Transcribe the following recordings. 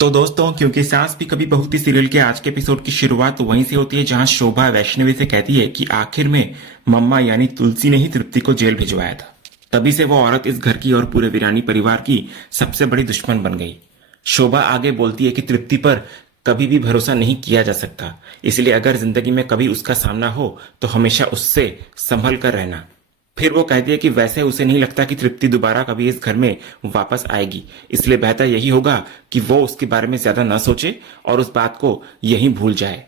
तो दोस्तों, क्योंकि सास भी कभी बहू थी सीरियल के आज के एपिसोड की शुरुआत वहीं से होती है जहां शोभा वैष्णवी से कहती है कि आखिर में मम्मा यानी तुलसी ने ही तृप्ति को जेल भिजवाया था। तभी से वो औरत इस घर की और पूरे वीरानी परिवार की सबसे बड़ी दुश्मन बन गई। शोभा आगे बोलती है कि तृप्ति पर कभी भी भरोसा नहीं किया जा सकता, इसलिए अगर जिंदगी में कभी उसका सामना हो तो हमेशा उससे संभल कर रहना। फिर वो कहती है कि वैसे उसे नहीं लगता कि तृप्ति दोबारा कभी इस घर में वापस आएगी, इसलिए बेहतर यही होगा कि वो उसके बारे में ज्यादा न सोचे और उस बात को यहीं भूल जाए।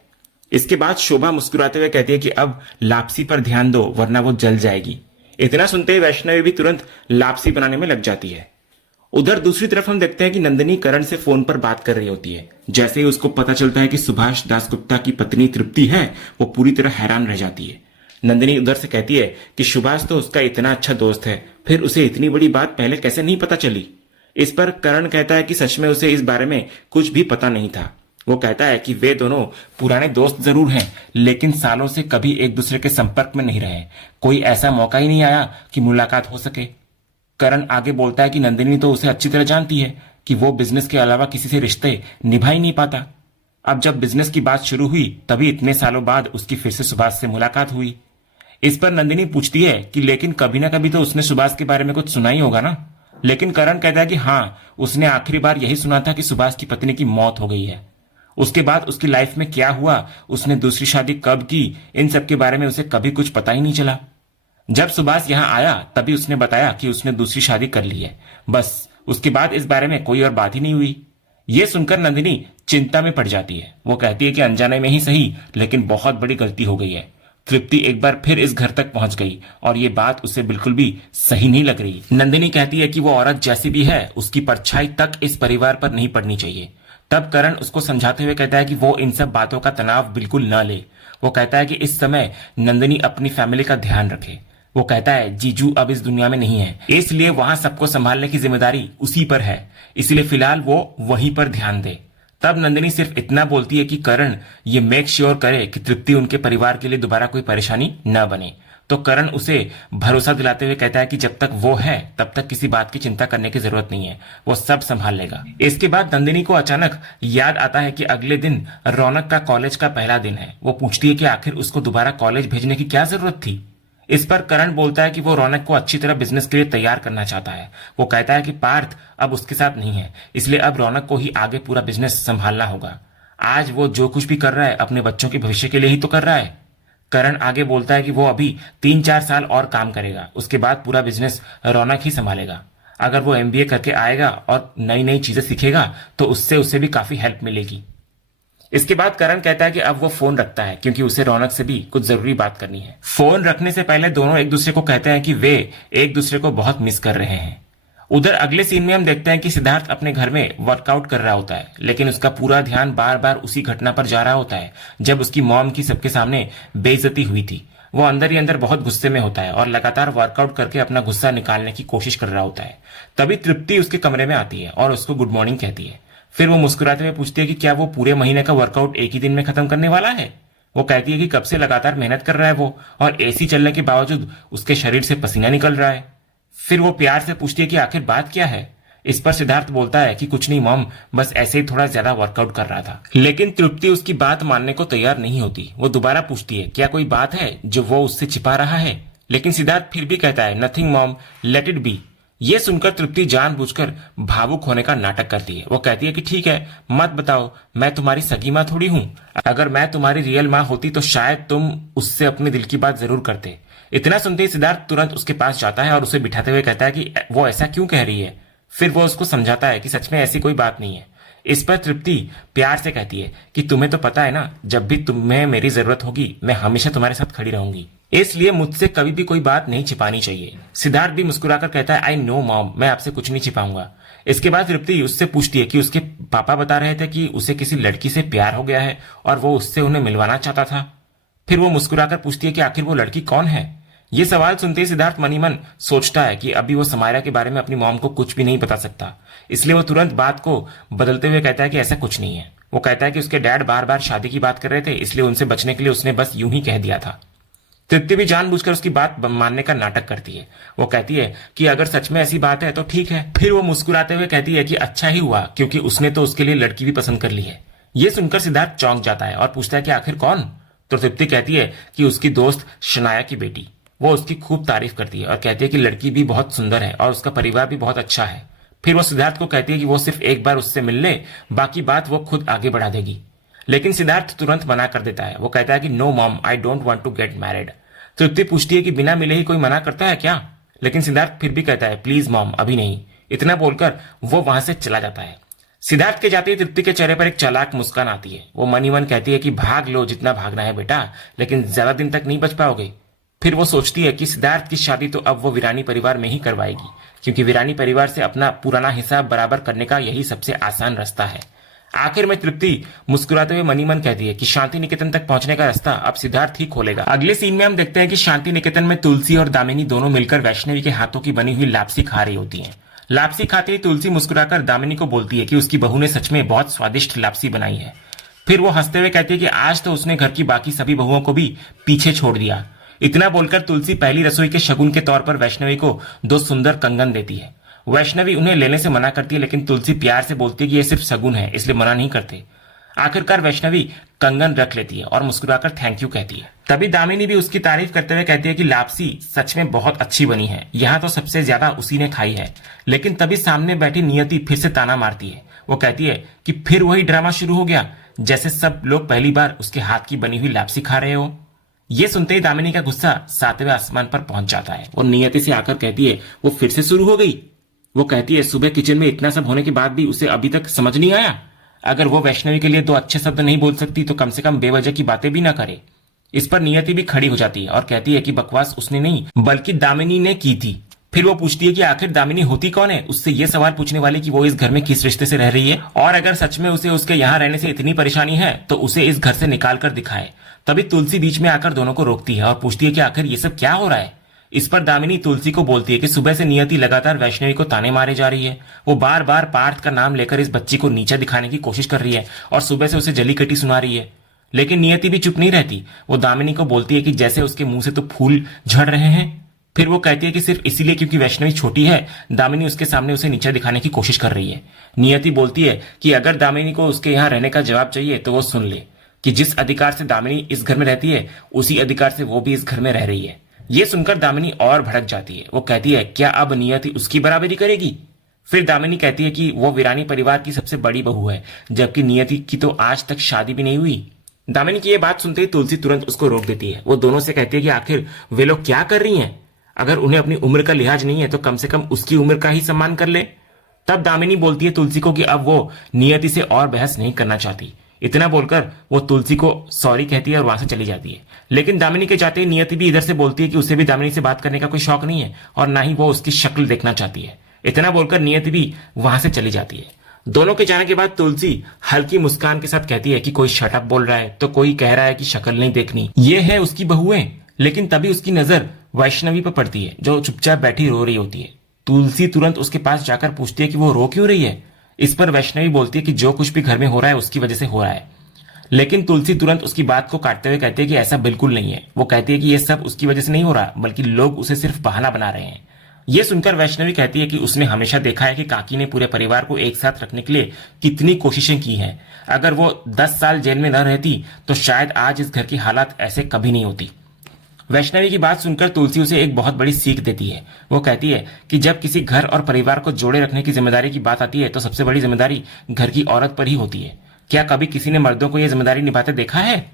इसके बाद शोभा मुस्कुराते हुए कहती है कि अब लापसी पर ध्यान दो वरना वो जल जाएगी। इतना सुनते ही वैष्णवी भी तुरंत लापसी बनाने में लग जाती है। उधर दूसरी तरफ हम देखते हैं कि नंदिनी करण से फोन पर बात कर रही होती है। जैसे ही उसको पता चलता है कि सुभाष दासगुप्ता की पत्नी तृप्ति है, वो पूरी तरह हैरान रह जाती है। नंदिनी उधर से कहती है कि सुभाष तो उसका इतना अच्छा दोस्त है, फिर उसे इतनी बड़ी बात पहले कैसे नहीं पता चली। इस पर करण कहता है कि सच में उसे इस बारे में कुछ भी पता नहीं था। वो कहता है कि वे दोनों पुराने दोस्त जरूर हैं, लेकिन सालों से कभी एक दूसरे के संपर्क में नहीं रहे। कोई ऐसा मौका ही नहीं आया कि मुलाकात हो सके। करण आगे बोलता है कि नंदिनी तो उसे अच्छी तरह जानती है कि वो बिजनेस के अलावा किसी से रिश्ते निभा ही नहीं पाता। अब जब बिजनेस की बात शुरू हुई तभी इतने सालों बाद उसकी फिर से सुभाष से मुलाकात हुई। इस पर नंदिनी पूछती है कि लेकिन कभी ना कभी तो उसने सुभाष के बारे में कुछ सुना ही होगा ना। लेकिन करण कहता है कि हाँ, उसने आखिरी बार यही सुना था कि सुभाष की पत्नी की मौत हो गई है। उसके बाद उसकी लाइफ में क्या हुआ, उसने दूसरी शादी कब की, इन सब के बारे में उसे कभी कुछ पता ही नहीं चला। जब सुभाष यहाँ आया तभी उसने बताया कि उसने दूसरी शादी कर ली है। बस उसके बाद इस बारे में कोई और बात ही नहीं हुई। ये सुनकर नंदिनी चिंता में पड़ जाती है। वो कहती है कि अनजाने में ही सही, लेकिन बहुत बड़ी गलती हो गई है। तृप्ति एक बार फिर इस घर तक पहुंच गई और ये बात उसे बिल्कुल भी सही नहीं लग रही। नंदिनी कहती है कि वो औरत जैसी भी है, उसकी परछाई तक इस परिवार पर नहीं पड़नी चाहिए। तब करण उसको समझाते हुए कहता है कि वो इन सब बातों का तनाव बिल्कुल न ले। वो कहता है कि इस समय नंदिनी अपनी फैमिली का ध्यान रखे। वो कहता है जीजू अब इस दुनिया में नहीं है, इसलिए वहां सबको संभालने की जिम्मेदारी उसी पर है, इसलिए फिलहाल वो वहीं पर ध्यान दे। तब नंदिनी सिर्फ इतना बोलती है कि करण ये मेक श्योर करे कि तृप्ति उनके परिवार के लिए दोबारा कोई परेशानी न बने। तो करण उसे भरोसा दिलाते हुए कहता है कि जब तक वो है तब तक किसी बात की चिंता करने की जरूरत नहीं है, वो सब संभाल लेगा। इसके बाद नंदिनी को अचानक याद आता है कि अगले दिन रौनक का कॉलेज का पहला दिन है। वो पूछती है कि आखिर उसको दोबारा कॉलेज भेजने की क्या जरूरत थी। इस पर करण बोलता है कि वो रौनक को अच्छी तरह बिजनेस के लिए तैयार करना चाहता है। वो कहता है कि पार्थ अब उसके साथ नहीं है, इसलिए अब रौनक को ही आगे पूरा बिजनेस संभालना होगा। आज वो जो कुछ भी कर रहा है अपने बच्चों के भविष्य के लिए ही तो कर रहा है। करण आगे बोलता है कि वो अभी 3-4 साल और काम करेगा, उसके बाद पूरा बिजनेस रौनक ही संभालेगा। अगर वो एमबीए करके आएगा और नई नई चीजें सीखेगा तो उससे उसे भी काफी हेल्प मिलेगी। इसके बाद करण कहता है कि अब वो फोन रखता है क्योंकि उसे रौनक से भी कुछ जरूरी बात करनी है। फोन रखने से पहले दोनों एक दूसरे को कहते हैं कि वे एक दूसरे को बहुत मिस कर रहे हैं। उधर अगले सीन में हम देखते हैं कि सिद्धार्थ अपने घर में वर्कआउट कर रहा होता है, लेकिन उसका पूरा ध्यान बार बार उसी घटना पर जा रहा होता है जब उसकी मॉम की सबके सामने बेइज्जती हुई थी। वो अंदर ही अंदर बहुत गुस्से में होता है और लगातार वर्कआउट करके अपना गुस्सा निकालने की कोशिश कर रहा होता है। तभी तृप्ति उसके कमरे में आती है और उसको गुड मॉर्निंग कहती है। फिर वो मुस्कुराते हुए पूछती है कि क्या वो पूरे महीने का वर्कआउट एक ही दिन में खत्म करने वाला है। वो कहती है कि कब से लगातार मेहनत कर रहा है वो, और एसी चलने के बावजूद उसके शरीर से पसीना निकल रहा है। फिर वो प्यार से पूछती है कि आखिर बात क्या है। इस पर सिद्धार्थ बोलता है कि कुछ नहीं मॉम, बस ऐसे ही थोड़ा ज्यादा वर्कआउट कर रहा था। लेकिन तृप्ति उसकी बात मानने को तैयार नहीं होती। वो दोबारा पूछती है क्या कोई बात है जो वो उससे छिपा रहा है, लेकिन सिद्धार्थ फिर भी कहता है nothing mom, let it be. ये सुनकर तृप्ति जानबूझकर भावुक होने का नाटक करती है। वो कहती है कि ठीक है, मत बताओ, मैं तुम्हारी सगी माँ थोड़ी हूँ। अगर मैं तुम्हारी रियल माँ होती तो शायद तुम उससे अपने दिल की बात जरूर करते। इतना सुनते ही सिद्धार्थ तुरंत उसके पास जाता है और उसे बिठाते हुए कहता है कि वो ऐसा क्यों कह रही है। फिर वो उसको समझाता है कि सच में ऐसी कोई बात नहीं है। इस पर तृप्ति प्यार से कहती है कि तुम्हें तो पता है ना, जब भी तुम्हें मेरी जरूरत होगी मैं हमेशा तुम्हारे साथ खड़ी रहूंगी, इसलिए मुझसे कभी भी कोई बात नहीं छिपानी चाहिए। सिद्धार्थ भी मुस्कुराकर कहता है आई नो मॉम, मैं आपसे कुछ नहीं छिपाऊंगा। इसके बाद तृप्ति उससे पूछती है कि उसके पापा बता रहे थे कि उसे किसी लड़की से प्यार हो गया है और वो उससे उन्हें मिलवाना चाहता था। फिर वो मुस्कुराकर पूछती है कि आखिर वो लड़की कौन है। ये सवाल सुनते ही सिद्धार्थ मनी मन सोचता है कि अभी वो समायरा के बारे में अपनी मॉम को कुछ भी नहीं बता सकता, इसलिए वो तुरंत बात को बदलते हुए कहता है कि ऐसा कुछ नहीं है। वो कहता है कि उसके डैड बार बार शादी की बात कर रहे थे, इसलिए उनसे बचने के लिए उसने बस यूं ही कह दिया था। तृप्ति भी जानबूझकर उसकी बात मानने का नाटक करती है। वो कहती है कि अगर सच में ऐसी बात है तो ठीक है। फिर वो मुस्कुराते हुए कहती है कि अच्छा ही हुआ, क्योंकि उसने तो उसके लिए लड़की भी पसंद कर ली है। ये सुनकर सिद्धार्थ चौंक जाता है और पूछता है कि आखिर कौन। तो तृप्ति कहती है कि उसकी दोस्त शनाया की बेटी। वो उसकी खूब तारीफ करती है और कहती है कि लड़की भी बहुत सुंदर है और उसका परिवार भी बहुत अच्छा है। फिर वो सिद्धार्थ को कहती है कि वो सिर्फ एक बार उससे मिल ले, बाकी बात वो खुद आगे बढ़ा देगी। लेकिन सिद्धार्थ तुरंत मना कर देता है। वो कहता है कि no mom, I don't want to get married. Tripti पूछती है कि बिना मिले ही कोई मना करता है क्या? लेकिन सिद्धार्थ फिर भी कहता है प्लीज मॉम, अभी नहीं। इतना बोलकर वो वहां से चला जाता है। सिद्धार्थ के जाते ही तृप्ति के चेहरे पर एक चालाक मुस्कान आती है। वो मन ही मन कहती है कि भाग लो जितना भागना है बेटा, लेकिन ज्यादा दिन तक नहीं बच पाओगे। फिर वो सोचती है कि सिद्धार्थ की शादी तो अब वो वीरानी परिवार में ही करवाएगी, क्योंकि वीरानी परिवार से अपना पुराना हिसाब बराबर करने का यही सबसे आसान रास्ता है। आखिर में तृप्ति मुस्कुराते हुए मनी मन कहती है कि शांति निकेतन तक पहुंचने का रास्ता अब सिद्धार्थ ही खोलेगा। अगले सीन में हम देखते हैं कि शांति निकेतन में तुलसी और दामिनी दोनों मिलकर वैष्णवी के हाथों की बनी हुई लापसी खा रही होती हैं। लापसी खाते ही तुलसी मुस्कुराकर दामिनी को बोलती है कि उसकी बहू ने सच में बहुत स्वादिष्ट लापसी बनाई है। फिर वो हंसते हुए कहती है कि आज तो उसने घर की बाकी सभी बहुओं को भी पीछे छोड़ दिया। इतना बोलकर तुलसी पहली रसोई के शगुन के तौर पर वैष्णवी को 2 सुंदर कंगन देती है। वैष्णवी उन्हें लेने से मना करती है, लेकिन तुलसी प्यार से बोलती है कि यह सिर्फ शगुन है, इसलिए मना नहीं करते। आखिरकार वैष्णवी कंगन रख लेती है और मुस्कुराकर थैंक यू कहती है। तभी दामिनी भी उसकी तारीफ करते हुए कहती है कि लापसी सच में बहुत अच्छी बनी है, यहाँ तो सबसे ज्यादा उसी ने खाई है। लेकिन तभी सामने बैठी नियति फिर से ताना मारती है। वो कहती है कि फिर वही ड्रामा शुरू हो गया, जैसे सब लोग पहली बार उसके हाथ की बनी हुई लापसी खा रहे हो। ये सुनते ही दामिनी का गुस्सा 7वें आसमान पर पहुंच जाता है। वो नियति से आकर कहती है वो फिर से शुरू हो गई। वो कहती है सुबह किचन में इतना सब होने के बाद भी उसे अभी तक समझ नहीं आया। अगर वो वैष्णवी के लिए 2 अच्छे शब्द नहीं बोल सकती तो कम से कम बेवजह की बातें भी ना करे। इस पर नियति भी खड़ी हो जाती है और कहती है कि बकवास उसने नहीं बल्कि दामिनी ने की थी। फिर वो पूछती है कि आखिर दामिनी होती कौन है, उससे ये सवाल पूछने वाली कि वो इस घर में किस रिश्ते से रह रही है, और अगर सच में उसे उसके यहाँ रहने से इतनी परेशानी है तो उसे इस घर से निकाल कर दिखाए। तभी तुलसी बीच में आकर दोनों को रोकती है और पूछती है कि आखिर ये सब क्या हो रहा है। इस पर दामिनी तुलसी को बोलती है कि सुबह से नियति लगातार वैष्णवी को ताने मारे जा रही है। वो बार बार पार्थ का नाम लेकर इस बच्ची को नीचा दिखाने की कोशिश कर रही है और सुबह से उसे जली कटी सुना रही है। लेकिन नियति भी चुप नहीं रहती। वो दामिनी को बोलती है कि जैसे उसके मुंह से तो फूल झड़ रहे हैं। फिर वो कहती है कि सिर्फ इसीलिए क्योंकि वैष्णवी छोटी है, दामिनी उसके सामने उसे नीचा दिखाने की कोशिश कर रही है। नियति बोलती है कि अगर दामिनी को उसके यहाँ रहने का जवाब चाहिए तो वो सुन ले कि जिस अधिकार से दामिनी इस घर में रहती है उसी अधिकार से वो भी इस घर में रह रही है। ये सुनकर दामिनी और भड़क जाती है। वो कहती है क्या अब नियति उसकी बराबरी करेगी? फिर दामिनी कहती है कि वो वीरानी परिवार की सबसे बड़ी बहू है, जबकि नियति की तो आज तक शादी भी नहीं हुई। दामिनी की ये बात सुनते ही तुलसी तुरंत उसको रोक देती है। वो दोनों से कहती है कि आखिर वे लोग क्या कर रही हैं? अगर उन्हें अपनी उम्र का लिहाज नहीं है तो कम से कम उसकी उम्र का ही सम्मान कर ले। तब दामिनी बोलती है तुलसी को कि अब वो नियति से और बहस नहीं करना चाहती। इतना बोलकर वो तुलसी को सॉरी कहती है और वहां से चली जाती है। लेकिन दामिनी के जाते ही नियति भी इधर से बोलती है कि उसे भी दामिनी से बात करने का कोई शौक नहीं है और ना ही वो उसकी शक्ल देखना चाहती है। इतना बोलकर नियति भी वहां से चली जाती है। दोनों के जाने के बाद तुलसी हल्की मुस्कान के साथ कहती है कि कोई शटअप बोल रहा है तो कोई कह रहा है कि शक्ल नहीं देखनी। ये है उसकी बहुएं। लेकिन तभी उसकी नजर वैष्णवी पर पड़ती है जो चुपचाप बैठी रो रही होती है। तुलसी तुरंत उसके पास जाकर पूछती है कि वो रो क्यों रही है। इस पर वैष्णवी बोलती है कि जो कुछ भी घर में हो रहा है उसकी वजह से हो रहा है। लेकिन तुलसी तुरंत उसकी बात को काटते हुए कहती है कि ऐसा बिल्कुल नहीं है। वो कहती है कि ये सब उसकी वजह से नहीं हो रहा, बल्कि लोग उसे सिर्फ बहाना बना रहे हैं। ये सुनकर वैष्णवी कहती है कि उसने हमेशा देखा है कि काकी ने पूरे परिवार को एक साथ रखने के लिए कितनी कोशिशें की हैं। अगर वो 10 साल जेल में न रहती तो शायद आज इस घर की हालत ऐसे कभी नहीं होती। वैष्णवी की बात सुनकर तुलसी उसे एक बहुत बड़ी सीख देती है। वो कहती है कि जब किसी घर और परिवार को जोड़े रखने की जिम्मेदारी की बात आती है तो सबसे बड़ी जिम्मेदारी घर की औरत पर ही होती है। क्या कभी किसी ने मर्दों को यह जिम्मेदारी निभाते देखा है?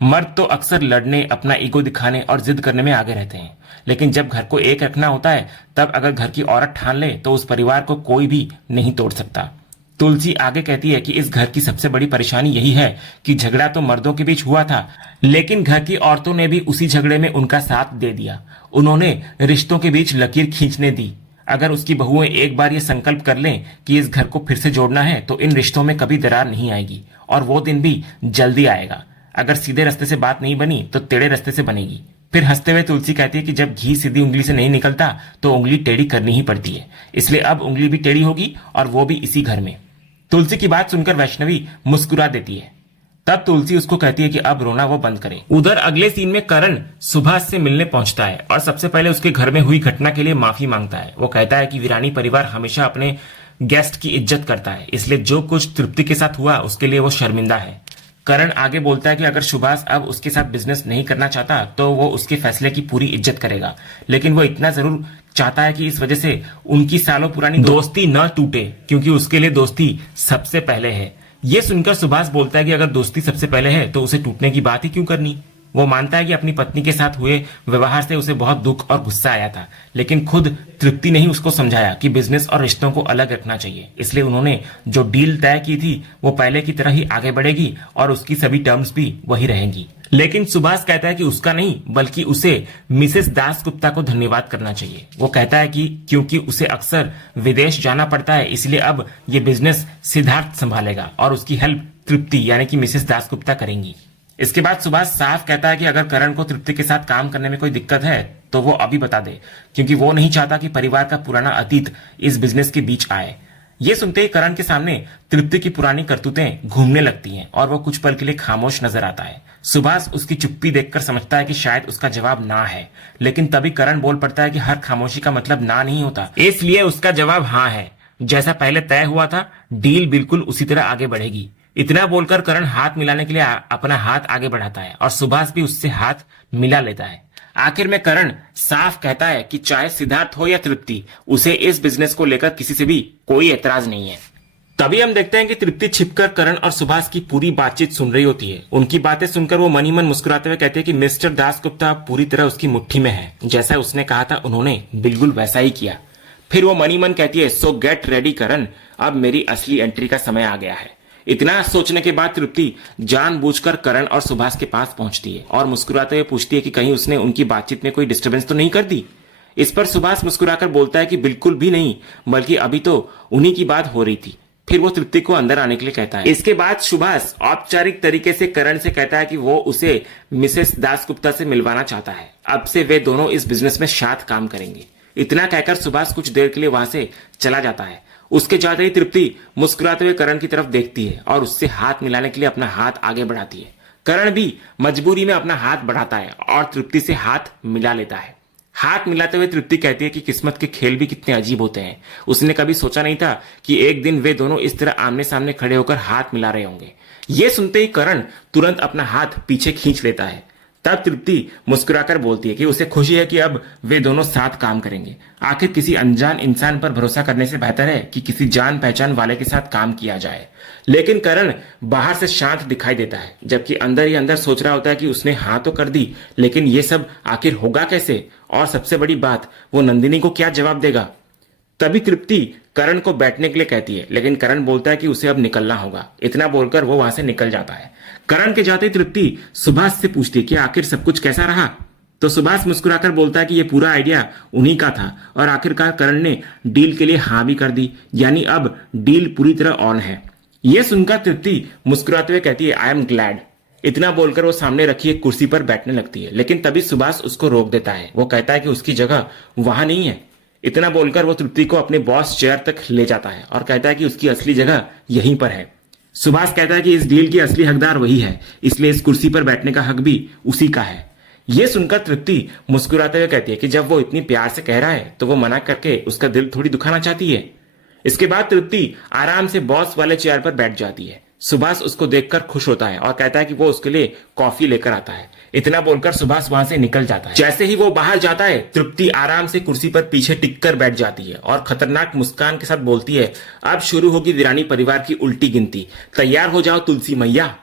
मर्द तो अक्सर लड़ने, अपना ईगो दिखाने और जिद करने में आगे रहते हैं, लेकिन जब घर को एक रखना होता है तब अगर घर की औरत ठान ले तो उस परिवार को कोई भी नहीं तोड़ सकता। तुलसी आगे कहती है कि इस घर की सबसे बड़ी परेशानी यही है कि झगड़ा तो मर्दों के बीच हुआ था, लेकिन घर की औरतों ने भी उसी झगड़े में उनका साथ दे दिया। उन्होंने रिश्तों के बीच लकीर खींचने दी। अगर उसकी बहुएं एक बार ये संकल्प कर लें कि इस घर को फिर से जोड़ना है तो इन रिश्तों में कभी दरार नहीं आएगी, और वो दिन भी जल्दी आएगा। अगर सीधे रास्ते से बात नहीं बनी तो टेढ़े रास्ते से बनेगी। फिर हंसते हुए तुलसी कहती है कि जब घी सीधी उंगली से नहीं निकलता तो उंगली टेढ़ी करनी ही पड़ती है, इसलिए अब उंगली भी टेढ़ी होगी और वो भी इसी घर में। तुलसी की बात सुनकर वैष्णवी मुस्कुरा देती है। तब तुलसी उसको कहती है कि अब रोना वो बंद करे। उधर अगले सीन में करण सुभाष से मिलने पहुंचता है और सबसे पहले उसके घर में हुई घटना के लिए माफी मांगता है। वो कहता है कि वीरानी परिवार हमेशा अपने गेस्ट की इज्जत करता है, इसलिए जो कुछ तृप्ति के साथ हुआ उसके लिए वो शर्मिंदा है। करण आगे बोलता है कि अगर सुभाष अब उसके साथ बिजनेस नहीं करना चाहता तो वो उसके फैसले की पूरी इज्जत करेगा, लेकिन वो इतना जरूर चाहता है कि इस वजह से उनकी सालों पुरानी दोस्ती न टूटे, क्योंकि उसके लिए दोस्ती सबसे पहले है। ये सुनकर सुभाष बोलता है कि अगर दोस्ती सबसे पहले है तो उसे टूटने की बात ही क्यों करनी। वो मानता है कि अपनी पत्नी के साथ हुए व्यवहार से उसे बहुत दुख और गुस्सा आया था, लेकिन खुद तृप्ति ने ही उसको समझाया कि बिजनेस और रिश्तों को अलग रखना चाहिए। इसलिए उन्होंने जो डील तय की थी वो पहले की तरह ही आगे बढ़ेगी और उसकी सभी टर्म्स भी वही रहेंगी। लेकिन सुभाष कहता है कि उसका नहीं बल्कि उसे मिसेस दास गुप्ता को धन्यवाद करना चाहिए। वो कहता है कि क्योंकि उसे अक्सर विदेश जाना पड़ता है, इसलिए अब ये बिजनेस सिद्धार्थ संभालेगा और उसकी हेल्प तृप्ति यानी कि मिसेस दास गुप्ता करेंगी। इसके बाद सुभाष साफ कहता है कि अगर करण को तृप्ति के साथ काम करने में कोई दिक्कत है तो वो अभी बता दे, क्योंकि वो नहीं चाहता कि परिवार का पुराना अतीत इस बिजनेस के बीच आए। ये सुनते ही करण के सामने तृप्ति की पुरानी करतूतें घूमने लगती हैं और वो कुछ पल के लिए खामोश नजर आता है। सुभाष उसकी चुप्पी देखकर समझता है कि शायद उसका जवाब ना है, लेकिन तभी करण बोल पड़ता है कि हर खामोशी का मतलब ना नहीं होता, इसलिए उसका जवाब हाँ है। जैसा पहले तय हुआ था डील बिल्कुल उसी तरह आगे बढ़ेगी। इतना बोलकर करण हाथ मिलाने के लिए अपना हाथ आगे बढ़ाता है और सुभाष भी उससे हाथ मिला लेता है। आखिर में करण साफ कहता है कि चाहे सिद्धार्थ हो या तृप्ति, उसे इस बिजनेस को लेकर किसी से भी कोई एतराज नहीं है। तभी हम देखते हैं कि तृप्ति छिपकर करण और सुभाष की पूरी बातचीत सुन रही होती है। उनकी बातें सुनकर वो मन ही मन मुस्कुराते हुए कहते हैं कि मिस्टर दास गुप्ता पूरी तरह उसकी मुट्ठी में है, जैसा उसने कहा था उन्होंने बिल्कुल वैसा ही किया। फिर वो मन ही मन कहती है, सो गेट रेडी करण, अब मेरी असली एंट्री का समय आ गया है। इतना सोचने के बाद तृप्ति जानबूझकर करण और सुभाष के पास पहुंचती है और मुस्कुराते हुए पूछती है कि कहीं उसने उनकी बातचीत में कोई डिस्टर्बेंस तो नहीं कर दी। इस पर सुभाष मुस्कुराकर बोलता है कि बिल्कुल भी नहीं, बल्कि अभी तो उन्हीं की बात हो रही थी। फिर वो तृप्ति को अंदर आने के लिए कहता है। इसके बाद सुभाष औपचारिक तरीके से करण से कहता है कि वो उसे मिसेस दास गुप्ता से मिलवाना चाहता है। अब से वे दोनों इस बिजनेस में साथ काम करेंगे। इतना कहकर सुभाष कुछ देर के लिए वहां से चला जाता है। उसके जाते ही तृप्ति मुस्कुराते हुए करण की तरफ देखती है और उससे हाथ मिलाने के लिए अपना हाथ आगे बढ़ाती है। करण भी मजबूरी में अपना हाथ बढ़ाता है और तृप्ति से हाथ मिला लेता है। हाथ मिलाते हुए तृप्ति कहती है कि किस्मत के खेल भी कितने अजीब होते हैं। उसने कभी सोचा नहीं था कि एक दिन वे दोनों इस तरह आमने सामने खड़े होकर हाथ मिला रहे होंगे। ये सुनते ही करण तुरंत अपना हाथ पीछे खींच लेता है। तब तृप्ति मुस्कुराकर बोलती है कि उसे खुशी है कि अब वे दोनों साथ काम करेंगे। आखिर किसी अनजान इंसान पर भरोसा करने से बेहतर है कि किसी जान पहचान वाले के साथ काम किया जाए। लेकिन करण बाहर से शांत दिखाई देता है, जबकि अंदर ही अंदर सोच रहा होता है कि उसने हाँ तो कर दी, लेकिन ये सब आखिर होगा कैसे, और सबसे बड़ी बात वो नंदिनी को क्या जवाब देगा। तभी तृप्ति करण को बैठने के लिए कहती है, लेकिन करण बोलता है कि उसे अब निकलना होगा। इतना बोलकर वो वहां से निकल जाता है। करण के जाते ही तृप्ति सुभाष से पूछती है कि आखिर सब कुछ कैसा रहा। तो सुभाष मुस्कुराकर बोलता है कि यह पूरा आइडिया उन्हीं का था और आखिरकार करण ने डील के लिए हाँ भी कर दी, यानी अब डील पूरी तरह ऑन है। यह सुनकर तृप्ति मुस्कुराते हुए कहती है, आई एम ग्लैड। इतना बोलकर वो सामने रखी एक कुर्सी पर बैठने लगती है, लेकिन तभी सुभाष उसको रोक देता है। वो कहता है कि उसकी जगह वहां नहीं है। इतना बोलकर वो तृप्ति को अपने बॉस चेयर तक ले जाता है और कहता है कि उसकी असली जगह यहीं पर है। सुभाष कहता है कि इस डील की असली हकदार वही है, इसलिए इस कुर्सी पर बैठने का हक भी उसी का है। यह सुनकर तृप्ति मुस्कुराते हुए कहती है कि जब वो इतनी प्यार से कह रहा है तो वो मना करके उसका दिल थोड़ी दुखाना चाहती है। इसके बाद तृप्ति आराम से बॉस वाले चेयर पर बैठ जाती है। सुभाष उसको देखकर खुश होता है और कहता है कि वो उसके लिए कॉफी लेकर आता है। इतना बोलकर सुभाष वहां से निकल जाता है। जैसे ही वो बाहर जाता है तृप्ति आराम से कुर्सी पर पीछे टिककर बैठ जाती है और खतरनाक मुस्कान के साथ बोलती है, अब शुरू होगी वीरानी परिवार की उल्टी गिनती, तैयार हो जाओ तुलसी मैया।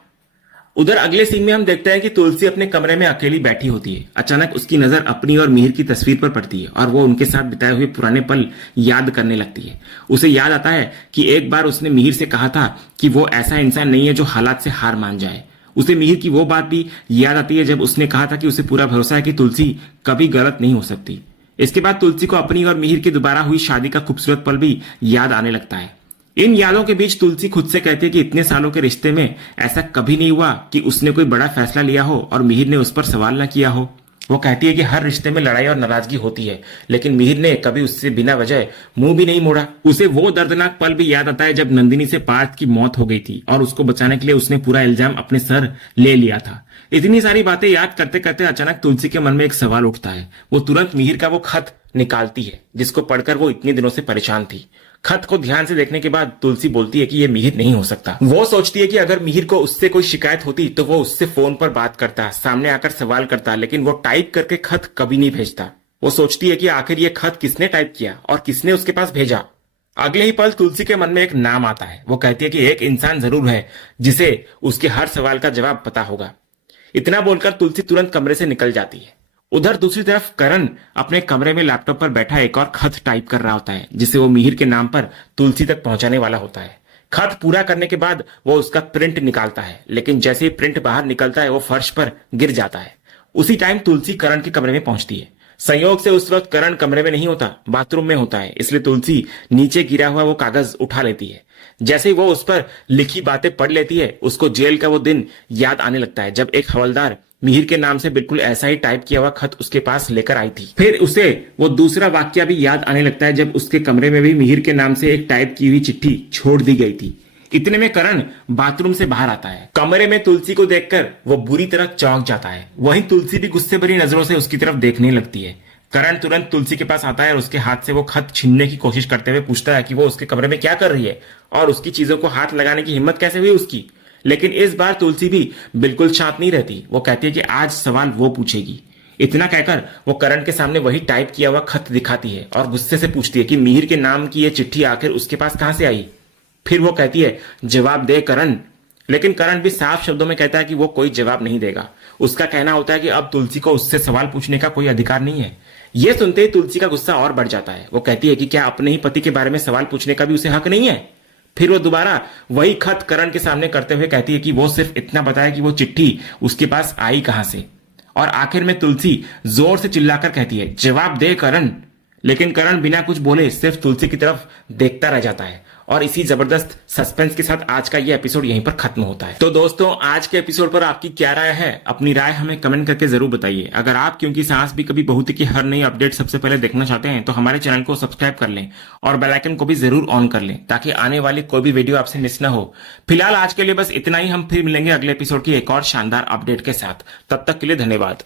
उधर अगले सीन में हम देखते हैं कि तुलसी अपने कमरे में अकेली बैठी होती है। अचानक उसकी नजर अपनी और मिहिर की तस्वीर पर पड़ती है और वो उनके साथ बिताए हुए पुराने पल याद करने लगती है। उसे याद आता है कि एक बार उसने मिहिर से कहा था कि वो ऐसा इंसान नहीं है जो हालात से हार मान जाए। उसे मिहिर की वो बात भी याद आती है जब उसने कहा था कि उसे पूरा भरोसा है कि तुलसी कभी गलत नहीं हो सकती। इसके बाद तुलसी को अपनी और मिहिर की दोबारा हुई शादी का खूबसूरत पल भी याद आने लगता है। इन यादों के बीच तुलसी खुद से कहती है कि इतने सालों के रिश्ते में ऐसा कभी नहीं हुआ कि उसने कोई बड़ा फैसला लिया हो और मिहिर ने उस पर सवाल न किया हो। वो कहती है कि हर रिश्ते में लड़ाई और नाराजगी होती है, लेकिन मिहिर ने कभी उससे बिना वजह मुंह भी नहीं मोड़ा। उसे वो दर्दनाक पल भी याद आता है जब नंदिनी से पार्थ की मौत हो गई थी और उसको बचाने के लिए उसने पूरा इल्जाम अपने सर ले लिया था। इतनी सारी बातें याद करते करते अचानक तुलसी के मन में एक सवाल उठता है। वो तुरंत मिहिर का वो खत निकालती है जिसको पढ़कर वो इतने दिनों से परेशान थी। खत को ध्यान से देखने के बाद तुलसी बोलती है कि ये मिहिर नहीं हो सकता। वो सोचती है कि अगर मिहिर को उससे कोई शिकायत होती तो वो उससे फोन पर बात करता, सामने आकर सवाल करता, लेकिन वो टाइप करके खत कभी नहीं भेजता। वो सोचती है कि आखिर ये खत किसने टाइप किया और किसने उसके पास भेजा। अगले ही पल तुलसी के मन में एक नाम आता है। वो कहती है कि एक इंसान जरूर है जिसे उसके हर सवाल का जवाब पता होगा। इतना बोलकर तुलसी तुरंत कमरे से निकल जाती है। उधर दूसरी तरफ करण अपने कमरे में लैपटॉप पर बैठा एक और खत टाइप कर रहा होता है जिसे वो मिहिर के नाम पर तुलसी तक पहुंचाने वाला होता है। खत पूरा करने के बाद वो उसका प्रिंट निकालता है, लेकिन जैसे ही प्रिंट बाहर निकलता है वो फर्श पर गिर जाता है। उसी टाइम तुलसी करण के कमरे में पहुंचती है। संयोग से उस वक्त करण कमरे में नहीं होता, बाथरूम में होता है, इसलिए तुलसी नीचे गिरा हुआ वो कागज उठा लेती है। जैसे ही वो उस पर लिखी बातें पढ़ लेती है, उसको जेल का वो दिन याद आने लगता है जब एक हवलदार मिहिर के नाम से बिल्कुल ऐसा ही टाइप किया हुआ खत उसके पास लेकर आई थी। फिर उसे वो दूसरा वाक्य भी याद आने लगता है जब उसके कमरे में भी मिहिर के नाम से एक टाइप की हुई चिट्ठी छोड़ दी गई थी। इतने में करण बाथरूम से बाहर आता है। कमरे में तुलसी को देखकर वो बुरी तरह चौंक जाता है। वहीं तुलसी भी गुस्से भरी नजरों से उसकी तरफ देखने लगती है। करण तुरंत तुलसी के पास आता है और उसके हाथ से वो खत छीनने की कोशिश करते हुए पूछता है कि वो उसके कमरे में क्या कर रही है और उसकी चीजों को हाथ लगाने की हिम्मत कैसे हुई उसकी। लेकिन इस बार तुलसी भी बिल्कुल शांत नहीं रहती। वो कहती है कि आज सवाल वो पूछेगी। इतना कहकर वो करण के सामने वही टाइप किया हुआ खत दिखाती है और गुस्से से पूछती है कि मिहिर के नाम की ये चिट्ठी आखिर उसके पास कहां से आई। फिर वो कहती है, जवाब दे करण। लेकिन करण भी साफ शब्दों में कहता है कि वो कोई जवाब नहीं देगा। उसका कहना होता है कि अब तुलसी को उससे सवाल पूछने का कोई अधिकार नहीं है। यह सुनते ही तुलसी का गुस्सा और बढ़ जाता है। वो कहती है कि क्या अपने ही पति के बारे में सवाल पूछने का भी उसे हक नहीं है। फिर वो दोबारा वही खत करण के सामने करते हुए कहती है कि वो सिर्फ इतना बताया कि वो चिट्ठी उसके पास आई कहां से। और आखिर में तुलसी जोर से चिल्लाकर कहती है, जवाब दे करण। लेकिन करण बिना कुछ बोले सिर्फ तुलसी की तरफ देखता रह जाता है। और इसी जबरदस्त सस्पेंस के साथ आज का ये एपिसोड यहीं पर खत्म होता है। तो दोस्तों, आज के एपिसोड पर आपकी क्या राय है? अपनी राय हमें कमेंट करके जरूर बताइए। अगर आप क्योंकि सास भी कभी बहू थी की हर नई अपडेट सबसे पहले देखना चाहते हैं तो हमारे चैनल को सब्सक्राइब कर लें और बेल आइकन को भी जरूर ऑन कर लें ताकि आने वाली कोई भी वीडियो आपसे मिस ना हो। फिलहाल आज के लिए बस इतना ही। हम फिर मिलेंगे अगले एपिसोड की एक और शानदार अपडेट के साथ। तब तक के लिए धन्यवाद।